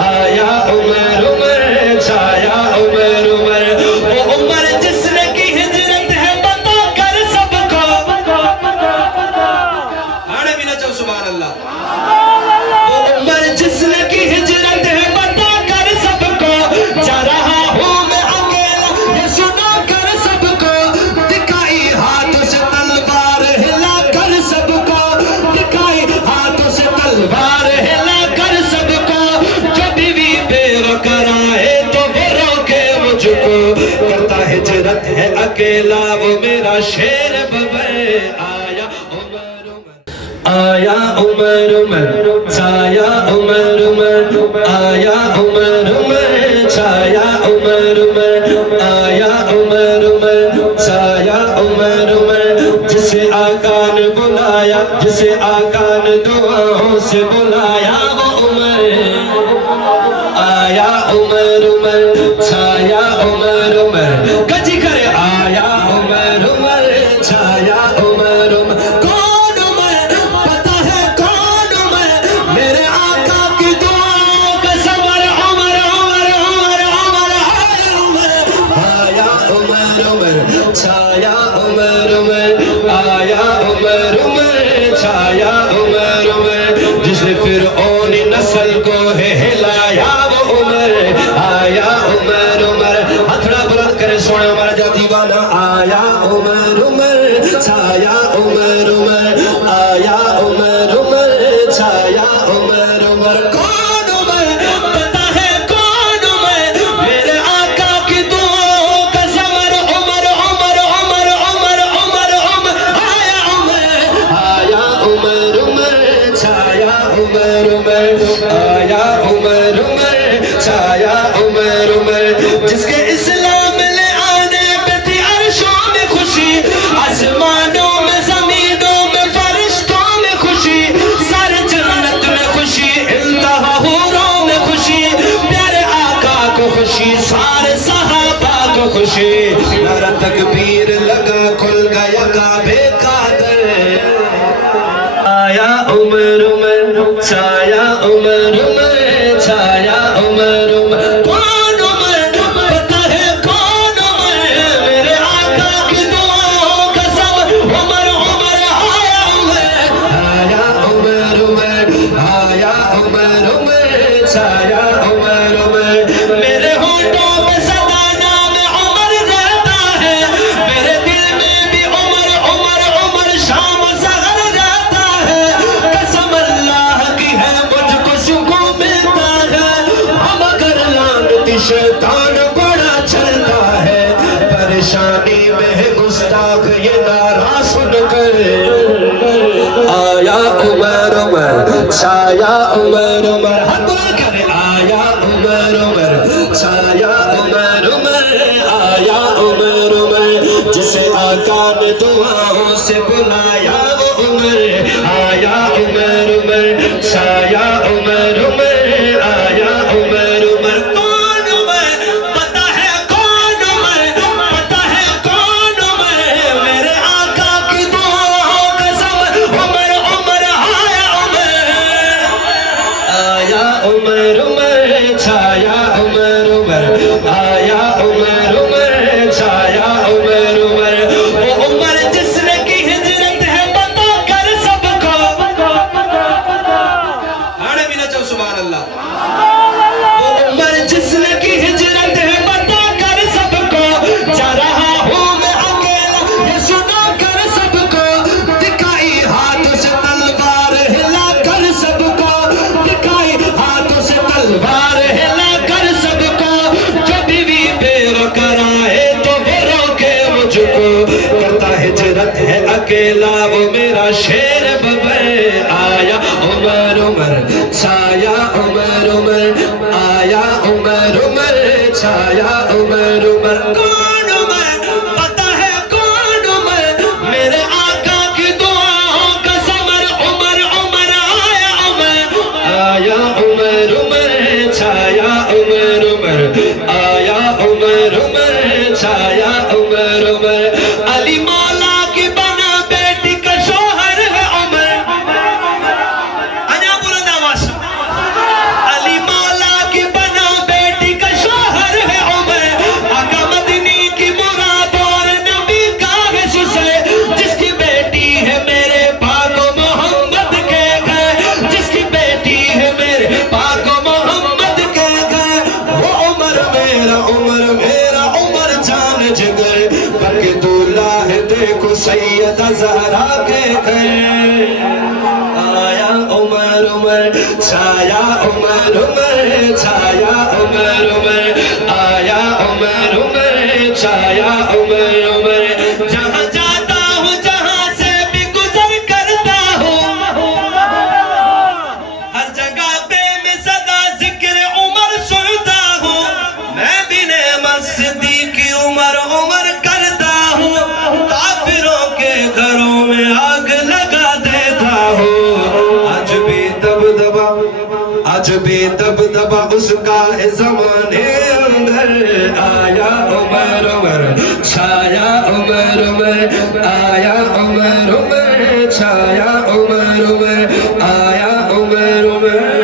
آیا عمر عمر چھایا عمر عمر وہ عمر جس نے کی ہجرت ہے بتا کر سب کو آنے بھی نہ چاہو سبحان اللہ وہ عمر جس نے کی ہجرت ہے بتا کر سب کو جا رہا ہوں میں اکیلا یہ سنا کر سب کو دکھائی ہاتھوں سے تلوار ہلا کر سب کو دکھائی ہاتھوں سے تلوار ہلا کر سب کو جو بیوی بے رو کر آئے تو وہ روکے مجھ کو کرتا ہجرت ہے اکیلا وہ میرا شیر ببے آیا عمر عمر آیا عمر عمر چھایا عمر عمر آیا عمر عمر چھایا عمر عمر آیا عمر عمر چھایا عمر عمر جسے آقا نے بلایا جسے آقا نے دعاؤں سے بلایا وہ عمر آیا عمر عمر چھایا عمر عمر کجی کرے آیا عمر عمر چھایا عمر عمر کون عمر پتہ ہے کون عمر میرے آقا کی دعاؤں کا سمر عمر عمر عمر عمر آیا عمر عمر چھایا عمر عمر آیا عمر عمر چھایا عمر عمر جس نے فرعونی نسل کو ہلایا وہ عمر آیا عمر عمر ہتھڑا بلند کرے سونے ہمارا جو دیوانہ آیا عمر عمر چھایا عمر عمر آیا عمر عمر چھایا عمر عمر کون عمر پتہ ہے کون عمر میرے آقا کی دعاؤں کا سمر عمر عمر عمر عمر عمر عمر آیا عمر عمر چھایا عمر عمر آیا عمر عمر چھایا عمر عمر جس کے اسلام لے آنے پہ تھی عرشوں میں خوشی آسمانوں میں زمینوں میں فرشتوں میں خوشی سر جنت میں خوشی انتہا حوروں میں خوشی پیارے آقا کو خوشی سارے صحابہ کو خوشی نعرہ تکبیر لگا کھل گیا کعبے کا در آیا عمر عمر چھایا عمر عمر چھایا عمر عمر کون عمر پتہ ہے کون عمر میرے آقا کی دعاؤں کا سمر عمر عمر آیا عمر عمر آیا عمر عمر چھایا عمر عمر میرے ہونٹوں میں سدا نام عمر رہتا ہے میرے دل میں بھی عمر عمر عمر شام سحر رہتا ہے قسم اللہ کی ہے مجھ کو سکون ملتا ہے مگر لعنتی شیطان بڑا چلتا ہے پریشانی میں ہے گستاخ یہ نعرہ سن کر آیا عمر عمر چھایا عمر عمر ہاتھ بلند کرے آیا عمر عمر چھایا عمر عمر آیا عمر عمر جسے آقا نے دعاؤں سے بلایا وہ عمر آیا عمر عمر چھایا عمر عمر آیا عمر عمر کون عمر پتہ ہے کون عمر پتہ ہے کون عمر میرے آقا کی دعاؤں کا سمر عمر عمر آیا عمر عمر چھایا عمر عمر آیا عمر عمر چھایا عمر عمر وہ عمر جس نے کی ہجرت ہے بتا کر سب کو آنے بھی نہ چاہو سبحان اللہ وہ عمر جس نے کی ہجرت ہے بتا کر سب کو جا رہا ہوں میں اکیلا یہ سنا کر سب کو دکھائی ہاتھوں سے تلوار ہلا کر سب کو دکھائی ہاتھوں سے تلوار ہلا کر سب کو جو بیوی بے رو کر آئے تو وہ روکے مجھ کو کرتا ہجرت ہے اکیلا وہ میرا شیر ببے آیا عمر عمر چھایا عمر عمر آیا عمر عمر چھایا عمر عمر کون عمر پتہ ہے کون عمر میرے آقا کی دعاؤں کا سمر عمر عمر آیا عمر عمر چھایا عمر عمر آیا عمر عمر چھایا عمر عمر علی مولا کی بنا بیٹی کا شوہر ہے عمر علی مولا سیدہ زہرا کے گھر آیا عمر عمر چھایا عمر عمر چھایا عمر عمر آیا عمر عمر چھایا عمر عمر جہاں جاتا ہوں جہاں سے بھی گزر کرتا ہوں ہر جگہ پہ میں صدا ذکر عمر سنتا ہوں میں بھی نعمت صدیق عمر عمر کرتا ہوں کافروں کے گھروں میں آگ لگا دیتا ہوں آج بھی دبدبا اس کا ہے زمانے اندر آیا عمر عمر چھایا عمر عمر آیا عمر عمر چھایا عمر عمر آیا عمر عمر